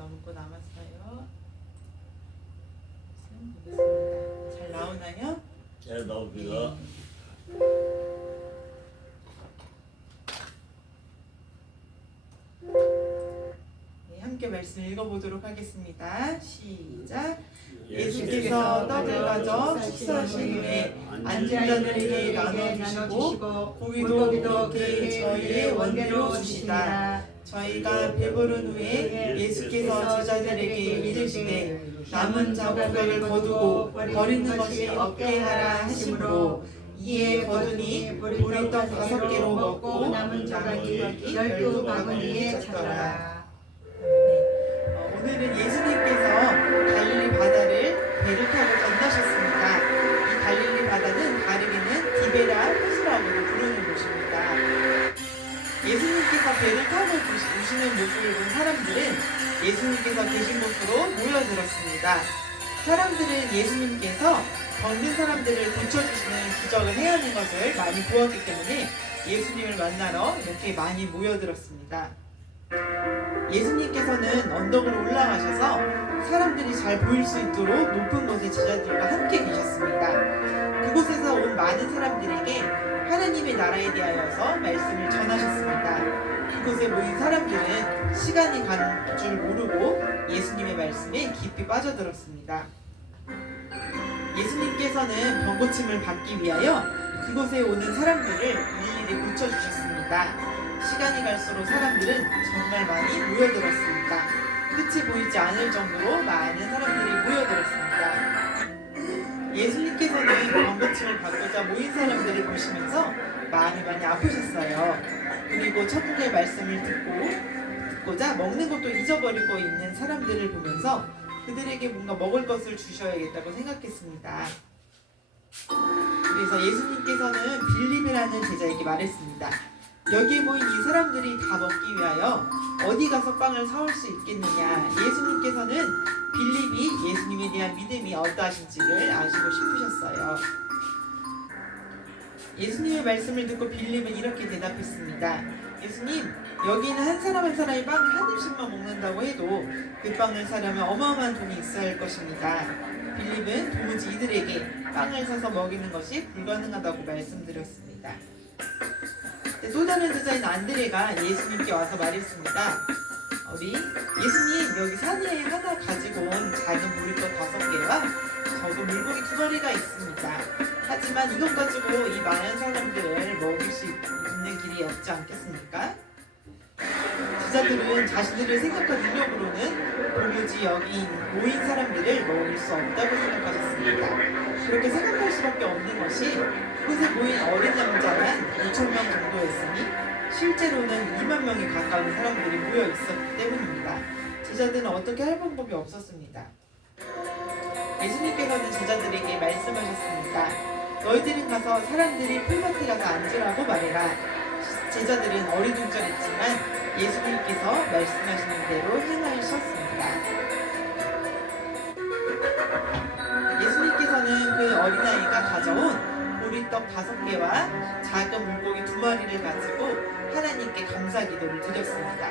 넘고 남았어요. 보겠습니다. 잘 나오나요? 잘 나옵니다. 네, 함께 말씀 읽어보도록 하겠습니다. 시작. 예수께서 떡을 가져 축사하신 후에 앉은 자들에게 나눠주시고 고기도 그에게 저희의 원대로 주시다. 저희가 배부른 후에 예수께서 제자들에게 이르시되 남은 자국을 거두고 버리는 것이 없게 하라 하심으로 이에 거두니 보리떡 5개로 먹고 남은 조각이 12바구니에 찼더라. 오늘은 예수님께서 갈릴리 바다를 배를 타고 건너셨습니다. 이 갈릴리 바다는 다르게는 디베라 호수라고도 부르는 곳입니다. 예수님께서 배를 타고 오시는 모습을 본 사람들은 예수님께서 계신 곳으로 모여들었습니다. 사람들은 예수님께서 병든 사람들을 고쳐주시는 기적을 해야 하는 것을 많이 보았기 때문에 예수님을 만나러 이렇게 많이 모여들었습니다. 예수님께서는 언덕으로 올라가셔서 사람들이 잘 보일 수 있도록 높은 곳에 제자들과 함께 계셨습니다. 그곳에서 온 많은 사람들에게 하나님의 나라에 대하여서 말씀을 전하셨습니다. 이곳에 모인 사람들은 시간이 간 줄 모르고 예수님의 말씀에 깊이 빠져들었습니다. 예수님께서는 병고침을 받기 위하여 그곳에 오는 사람들을 일일이 고쳐주셨습니다. 시간이 갈수록 사람들은 정말 많이 모여들었습니다. 끝이 보이지 않을 정도로 많은 사람들이 모여들었습니다. 예수님께서는 병고침을 받고자 모인 사람들을 보시면서 마음이 많이 아프셨어요. 그리고 천국의 말씀을 듣고자 먹는 것도 잊어버리고 있는 사람들을 보면서 그들에게 뭔가 먹을 것을 주셔야겠다고 생각했습니다. 그래서 예수님께서는 빌립이라는 제자에게 말했습니다. 여기에 모인 이 사람들이 다 먹기 위하여 어디 가서 빵을 사올 수 있겠느냐. 예수님께서는 빌립이 예수님에 대한 믿음이 어떠하신지를 아시고 싶으셨어요. 예수님의 말씀을 듣고 빌립은 이렇게 대답했습니다. 예수님, 여기는 한 사람 한 사람이 빵을 한 입씩만 먹는다고 해도 그 빵을 사려면 어마어마한 돈이 있어야 할 것입니다. 빌립은 도무지 이들에게 빵을 사서 먹이는 것이 불가능하다고 말씀드렸습니다. 또 다른 제자인 안드레가 예수님께 와서 말했습니다. 우리 예수님, 여기 산 위에 하나 가지고 온 작은 보리떡 5개와 적은 물고기 2마리가 있습니다. 하지만 이것 가지고 이 많은 사람들을 먹일 수 있는 길이 없지 않겠습니까? 제자들은 자신들을 생각한 능력으로는 도무지 여기 모인 사람들을 먹일 수 없다고 생각하셨습니다. 그렇게 생각할 수밖에 없는 것이 그곳에 모인 어린 남자만 2,000명 정도였으니 실제로는 2만 명이 가까운 사람들이 모여 있었기 때문입니다. 제자들은 어떻게 할 방법이 없었습니다. 예수님께서는 제자들에게 말씀하셨습니다. 너희들은 가서 사람들이 풀밭에 가서 앉으라고 말해라. 제자들은 어리둥절했지만 예수님께서 말씀하시는 대로 행하셨습니다. 예수님께서는 그 어린아이가 가져온 보리떡 5개와 작은 물고기 2마리를 가지고 하나님께 감사 기도를 드렸습니다.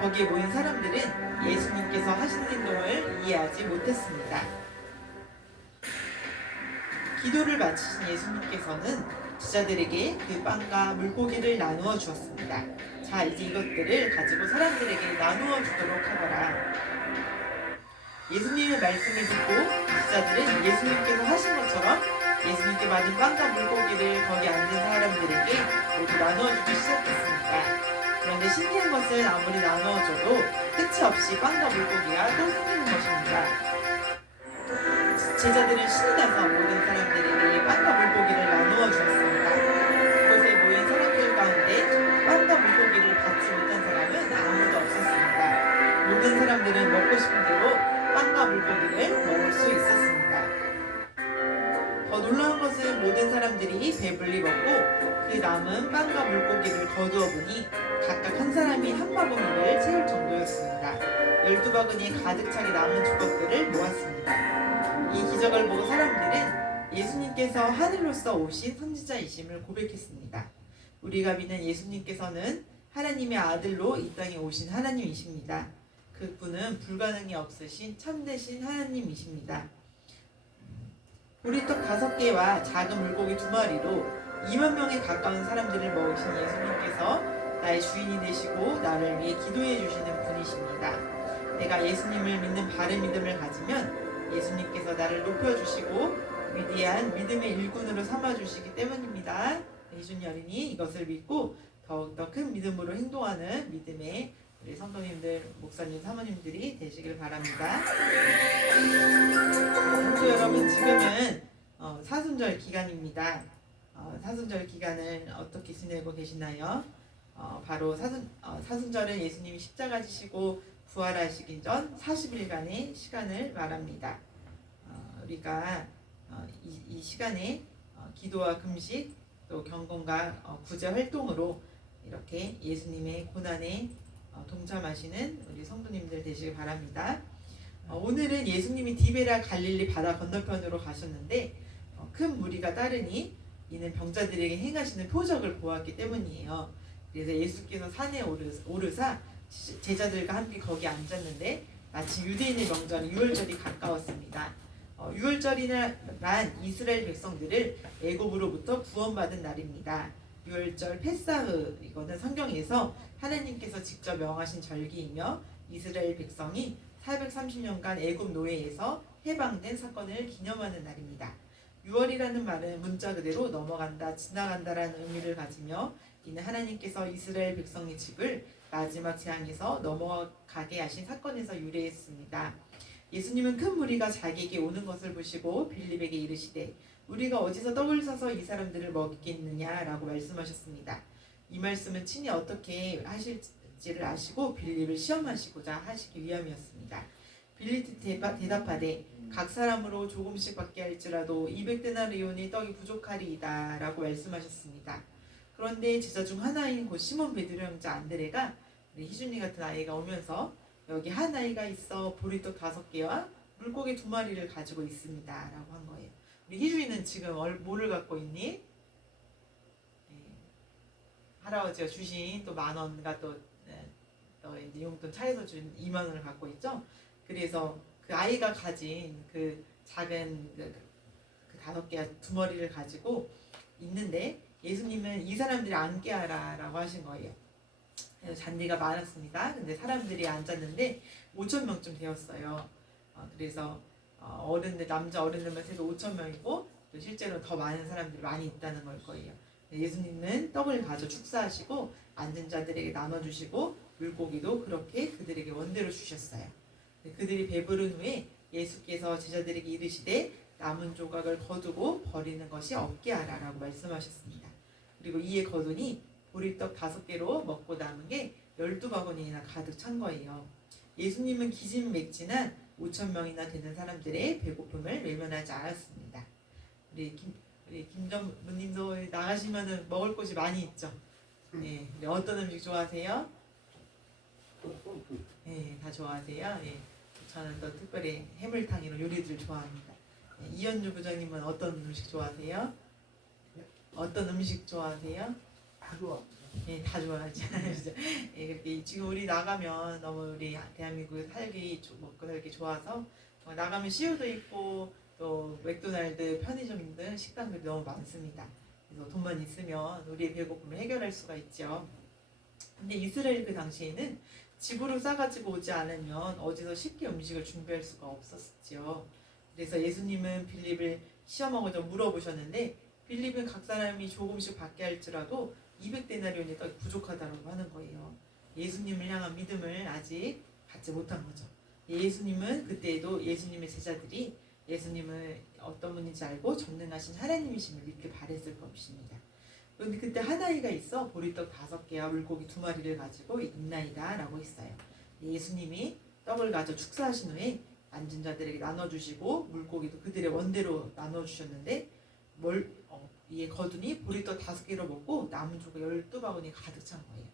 거기에 모인 사람들은 예수님께서 하신 행동을 이해하지 못했습니다. 기도를 마치신 예수님께서는 제자들에게 그 빵과 물고기를 나누어 주었습니다. 자, 이제 이것들을 가지고 사람들에게 나누어 주도록 하거라. 예수님의 말씀을 듣고 제자들은 예수님께서 하신 것처럼 예수님께 받은 빵과 물고기를 거기 앉은 사람들에게 모두 나누어 주기 시작했습니다. 그런데 신기한 것은 아무리 나누어줘도 끝이 없이 빵과 물고기가 또 생기는 것입니다. 제자들은 신이 나서 모든 사람들에게 빵과 물고기를 나누어 주었습니다. 그곳에 모인 사람들 가운데 빵과 물고기를 받지 못한 사람은 아무도 없었습니다. 모든 사람들은 먹고 싶은 대로 빵과 물고기를 먹을 수 있었습니다. 더 놀라운 것은 모든 사람들이 배불리 먹고 그 남은 빵과 물고기를 거두어 보니 각각 한 사람이 한 바구니를 채울 정도였습니다. 12바구니에 가득 차게 남은 조각들을 모았습니다. 이 기적을 보고 사람들은 예수님께서 하늘로서 오신 선지자이심을 고백했습니다. 우리가 믿는 예수님께서는 하나님의 아들로 이 땅에 오신 하나님이십니다. 그분은 불가능이 없으신 참되신 하나님이십니다. 보리떡 5개와 작은 물고기 2마리로 2만 명에 가까운 사람들을 먹이신 예수님께서 나의 주인이 되시고 나를 위해 기도해 주시는 분이십니다. 내가 예수님을 믿는 바른 믿음을 가지면 예수님께서 나를 높여주시고 위대한 믿음의 일꾼으로 삼아주시기 때문입니다. 희준이 어린이 이것을 믿고 더욱더 큰 믿음으로 행동하는 믿음의 우리 성도님들, 목사님, 사모님들이 되시길 바랍니다. 성도 여러분, 지금은 사순절 기간입니다. 사순절 기간을 어떻게 지내고 계시나요? 바로 사순절은 예수님이 십자가 지시고 부활하시기 전 40일간의 시간을 말합니다. 우리가 이 시간에 기도와 금식 또 경건과 구제 활동으로 이렇게 예수님의 고난에 동참하시는 우리 성도님들 되시길 바랍니다. 오늘은 예수님이 디베라 갈릴리 바다 건너편으로 가셨는데 큰 무리가 따르니 이는 병자들에게 행하시는 표적을 보았기 때문이에요. 그래서 예수께서 산에 오르사 제자들과 함께 거기 앉았는데 마치 유대인의 명절 유월절이 가까웠습니다. 유월절이란 이스라엘 백성들을 애굽으로부터 구원받은 날입니다. 유월절 페사흐, 이거는 성경에서 하나님께서 직접 명하신 절기이며 이스라엘 백성이 430년간 애굽 노예에서 해방된 사건을 기념하는 날입니다. 6월이라는 말은 문자 그대로 넘어간다, 지나간다라는 의미를 가지며 이는 하나님께서 이스라엘 백성의 집을 마지막 재앙에서 넘어가게 하신 사건에서 유래했습니다. 예수님은 큰 무리가 자기에게 오는 것을 보시고 빌립에게 이르시되 우리가 어디서 떡을 사서 이 사람들을 먹이겠느냐라고 말씀하셨습니다. 이 말씀은 친히 어떻게 하실지를 아시고 빌립을 시험하시고자 하시기 위함이었습니다. 빌립이 대답하되 각 사람으로 조금씩 받게 할지라도 200데나리온의 떡이 부족하리이다 라고 말씀하셨습니다. 그런데 제자 중 하나인 곧 시몬 베드로 형제 안드레가 희준이 같은 아이가 오면서 여기 한 아이가 있어 보리떡 5개와 물고기 2마리를 가지고 있습니다 라고 한 거예요. 우리 희준이는 지금 뭐를 갖고 있니? 할아버지가 주신 또 10,000원과 또 이제 용돈 차에서 준 20,000원을 갖고 있죠. 그래서 그 아이가 가진 그 작은 그 5개와 2마리를 가지고 있는데 예수님은 이 사람들이 앉게 하라라고 하신 거예요. 그래서 잔디가 많았습니다. 근데 사람들이 앉았는데 5,000명쯤 되었어요. 그래서 어른들, 남자 어른들만 해도 5,000명이고 또 실제로 더 많은 사람들이 많이 있다는 걸 거예요. 예수님은 떡을 가져 축사하시고 앉은 자들에게 나눠주시고 물고기도 그렇게 그들에게 원대로 주셨어요. 그들이 배부른 후에 예수께서 제자들에게 이르시되 남은 조각을 거두고 버리는 것이 없게 하라라고 말씀하셨습니다. 그리고 이에 거두니 보리떡 5개로 먹고 남은 게 12바구니나 가득 찬 거예요. 예수님은 기진맥진한 5,000명이나 되는 사람들의 배고픔을 외면하지 않았습니다. 우리 김전무님도 나가시면은 먹을 곳이 많이 있죠. 네, 어떤 음식 좋아하세요? 네, 다 좋아하세요. 네, 저는 또 특별히 해물탕 이런 요리들 좋아합니다. 네, 이현주 부장님은 어떤 음식 좋아하세요? 어떤 음식 좋아하세요? 다 좋아. 예, 다 좋아하지. 예, 그렇게 지금 우리 나가면 너무 우리 대한민국에 먹고 살기 좋아서 나가면 CU도 있고 또 맥도날드, 편의점 등 식당들이 너무 많습니다. 그래서 돈만 있으면 우리의 배고픔을 해결할 수가 있죠. 근데 이스라엘 그 당시에는 집으로 싸가지고 오지 않으면 어디서 쉽게 음식을 준비할 수가 없었죠. 그래서 예수님은 빌립을 시험하고자 물어보셨는데 빌립은 각 사람이 조금씩 받게 할지라도 200데나리온이 떡이 부족하다고 하는 거예요. 예수님을 향한 믿음을 아직 갖지 못한 거죠. 예수님은 그때에도 예수님의 제자들이 예수님을 어떤 분인지 알고 전능하신 하나님이심을 믿길 바랬을 것입니다. 그런데 그때 한 아이가 있어 보리떡 5개와 물고기 2마리를 가지고 있나이다 라고 했어요. 예수님이 떡을 가져 축사하신 후에 앉은 자들에게 나눠주시고 물고기도 그들의 원대로 나눠주셨는데 이에 거두니 보리떡 5개로 먹고 남은 조각 12바구니 가득 찬 거예요.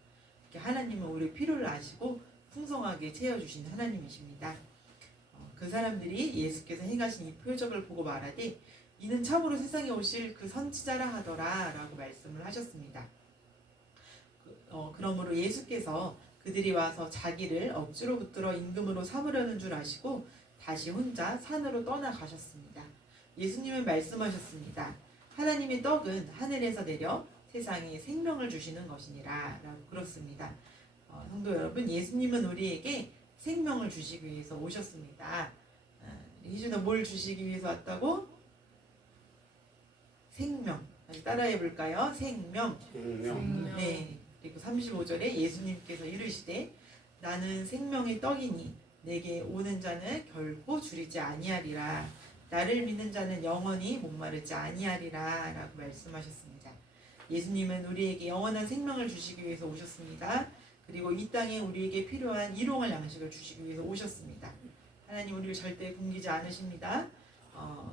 이렇게 하나님은 우리의 필요를 아시고 풍성하게 채워주신 하나님이십니다. 그 사람들이 예수께서 행하신 이 표적을 보고 말하되 이는 참으로 세상에 오실 그 선지자라 하더라 라고 말씀을 하셨습니다. 그러므로 예수께서 그들이 와서 자기를 억지로 붙들어 임금으로 삼으려는 줄 아시고 다시 혼자 산으로 떠나가셨습니다. 예수님은 말씀하셨습니다. 하나님의 떡은 하늘에서 내려 세상에 생명을 주시는 것이니라 라고 그렇습니다. 성도 여러분, 예수님은 우리에게 생명을 주시기 위해서 오셨습니다. 희준아, 뭘 주시기 위해서 왔다고? 생명. 다시 따라해 볼까요? 생명. 네. 그리고 35절에 예수님께서 이르시되 나는 생명의 떡이니 내게 오는 자는 결코 줄이지 아니하리라. 나를 믿는 자는 영원히 목마르지 아니하리라 라고 말씀하셨습니다. 예수님은 우리에게 영원한 생명을 주시기 위해서 오셨습니다. 그리고 이 땅에 우리에게 필요한 일용할 양식을 주시기 위해서 오셨습니다. 하나님 우리를 절대 굶기지 않으십니다.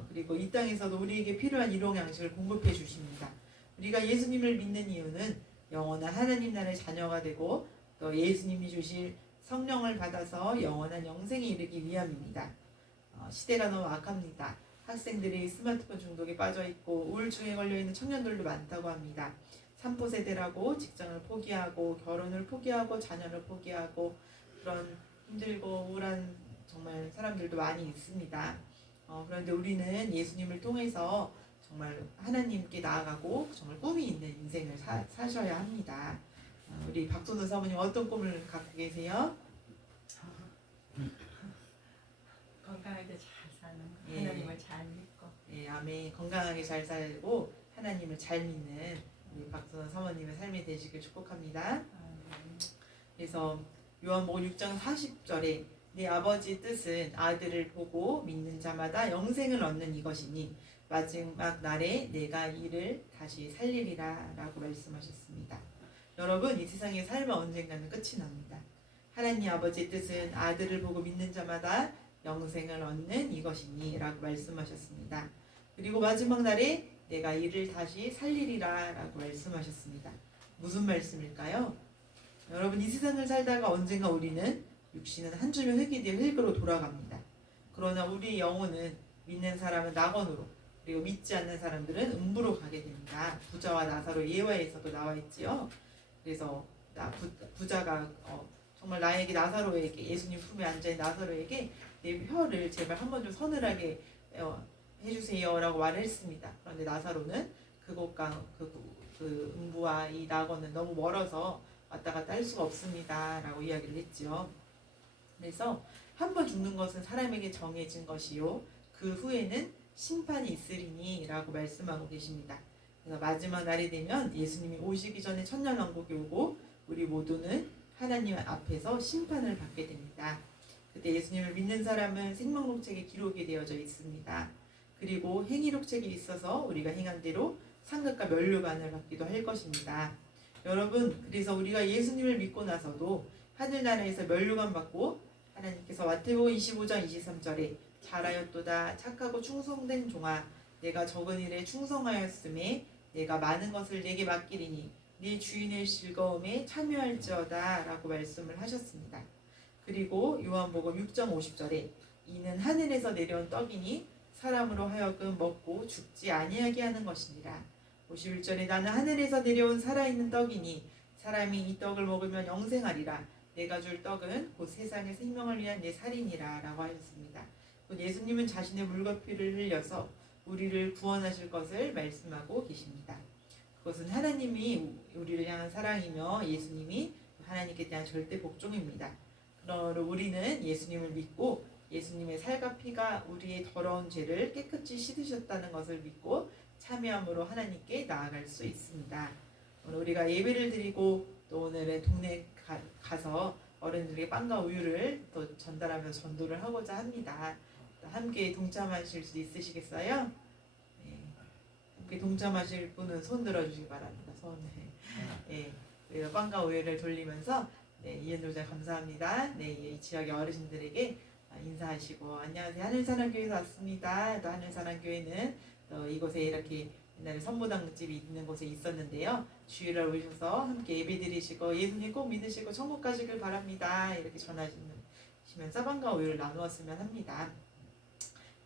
그리고 이 땅에서도 우리에게 필요한 일용 양식을 공급해 주십니다. 우리가 예수님을 믿는 이유는 영원한 하나님 나라의 자녀가 되고 또 예수님이 주실 성령을 받아서 영원한 영생에 이르기 위함입니다. 시대가 너무 악합니다. 학생들이 스마트폰 중독에 빠져 있고 우울증에 걸려 있는 청년들도 많다고 합니다. 삼포 세대라고 직장을 포기하고 결혼을 포기하고 자녀를 포기하고 그런 힘들고 우울한 정말 사람들도 많이 있습니다. 그런데 우리는 예수님을 통해서 정말 하나님께 나아가고 정말 꿈이 있는 인생을 사셔야 합니다. 우리 박선우 사모님 어떤 꿈을 갖고 계세요? 건강하게 잘 사는 예. 하나님을 잘 믿고 예, 아멘. 건강하게 잘 살고 하나님을 잘 믿는 우리 박선우 사모님의 삶이 되시길 축복합니다. 그래서 요한복음 6장 40절에 네 아버지 뜻은 아들을 보고 믿는 자마다 영생을 얻는 이것이니 마지막 날에 내가 이를 다시 살리리라 라고 말씀하셨습니다. 여러분, 이 세상의 삶은 언젠가는 끝이 납니다. 하나님 아버지의 뜻은 아들을 보고 믿는 자마다 영생을 얻는 이것이니 라고 말씀하셨습니다. 그리고 마지막 날에 내가 이를 다시 살리리라 라고 말씀하셨습니다. 무슨 말씀일까요? 여러분, 이 세상을 살다가 언젠가 우리는 육신은 한 주면 흙이 되어 흙으로 돌아갑니다. 그러나 우리 영혼은 믿는 사람은 낙원으로 그리고 믿지 않는 사람들은 음부로 가게 됩니다. 부자와 나사로 예화에서도 나와 있지요. 그래서 부자가 정말 나에게 나사로에게 예수님 품에 앉아있는 나사로에게 내 혀를 제발 한번 좀 서늘하게 해주세요 라고 말을 했습니다. 그런데 나사로는 그곳과 그 음부와 이 낙원은 너무 멀어서 왔다 갔다 할 수가 없습니다 라고 이야기를 했지요. 그래서 한 번 죽는 것은 사람에게 정해진 것이요 그 후에는 심판이 있으리니 라고 말씀하고 계십니다. 그래서 마지막 날이 되면 예수님이 오시기 전에 천년왕국이 오고 우리 모두는 하나님 앞에서 심판을 받게 됩니다. 그때 예수님을 믿는 사람은 생명록 책에 기록이 되어져 있습니다. 그리고 행위록 책이 있어서 우리가 행한 대로 상급과 면류관을 받기도 할 것입니다. 여러분, 그래서 우리가 예수님을 믿고 나서도 하늘나라에서 면류관 받고 하나님께서 마태복음 25장 23절에 잘하였도다 착하고 충성된 종아 내가 적은 일에 충성하였음에 내가 많은 것을 내게 맡기리니 네 주인의 즐거움에 참여할지어다 라고 말씀을 하셨습니다. 그리고 요한복음 6장 50절에 이는 하늘에서 내려온 떡이니 사람으로 하여금 먹고 죽지 아니하게 하는 것이니라. 51절에 나는 하늘에서 내려온 살아있는 떡이니 사람이 이 떡을 먹으면 영생하리라. 내가 줄 떡은 곧 세상의 생명을 위한 내 살이니라 라고 하셨습니다. 곧 예수님은 자신의 물과 피를 흘려서 우리를 구원하실 것을 말씀하고 계십니다. 그것은 하나님이 우리를 향한 사랑이며 예수님이 하나님께 대한 절대 복종입니다. 그러므로 우리는 예수님을 믿고 예수님의 살과 피가 우리의 더러운 죄를 깨끗이 씻으셨다는 것을 믿고 참여함으로 하나님께 나아갈 수 있습니다. 오늘 우리가 예배를 드리고 또 오늘은 동네 가서 어른들에게 빵과 우유를 또 전달하면서 전도를 하고자 합니다. 함께 동참하실 수 있으시겠어요? 네. 함께 동참하실 분은 손 들어주시기 바랍니다. 손. 네. 그래서 빵과 우유를 돌리면서 이현조자 감사합니다. 이 지역의 어르신들에게 인사하시고 안녕하세요. 하늘사랑교회에서 왔습니다. 또 하늘사랑교회는 또 이곳에 이렇게 옛날에 선무당집이 있는 곳에 있었는데요. 주일날 오셔서 함께 예배드리시고 예수님 꼭 믿으시고 천국 가시길 바랍니다. 이렇게 전하시면서 빵과 우유를 나누었으면 합니다.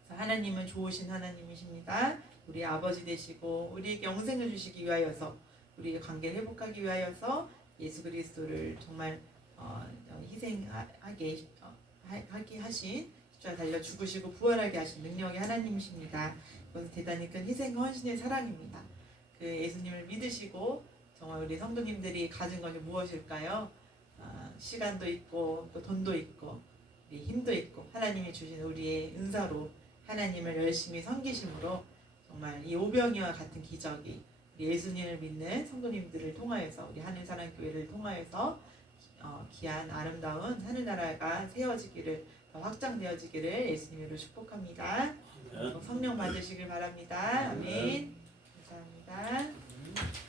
하나님은 좋으신 하나님이십니다. 우리 아버지 되시고 우리에게 영생을 주시기 위하여서 우리의 관계를 회복하기 위하여서 예수 그리스도를 정말 희생하게 하신 십자가 달려 죽으시고 부활하게 하신 능력의 하나님이십니다. 그것은 대단히 큰 희생 헌신의 사랑입니다. 그 예수님을 믿으시고 정말 우리 성도님들이 가진 것이 무엇일까요? 시간도 있고 또 돈도 있고 우리 힘도 있고 하나님이 주신 우리의 은사로 하나님을 열심히 섬기심으로 정말 이 오병이와 같은 기적이 우리 예수님을 믿는 성도님들을 통하여서 우리 하늘사랑교회를 통하여서 귀한 아름다운 하늘나라가 세워지기를 더 확장되어지기를 예수님으로 축복합니다. 성령 받으시길 바랍니다. 아멘. 감사합니다.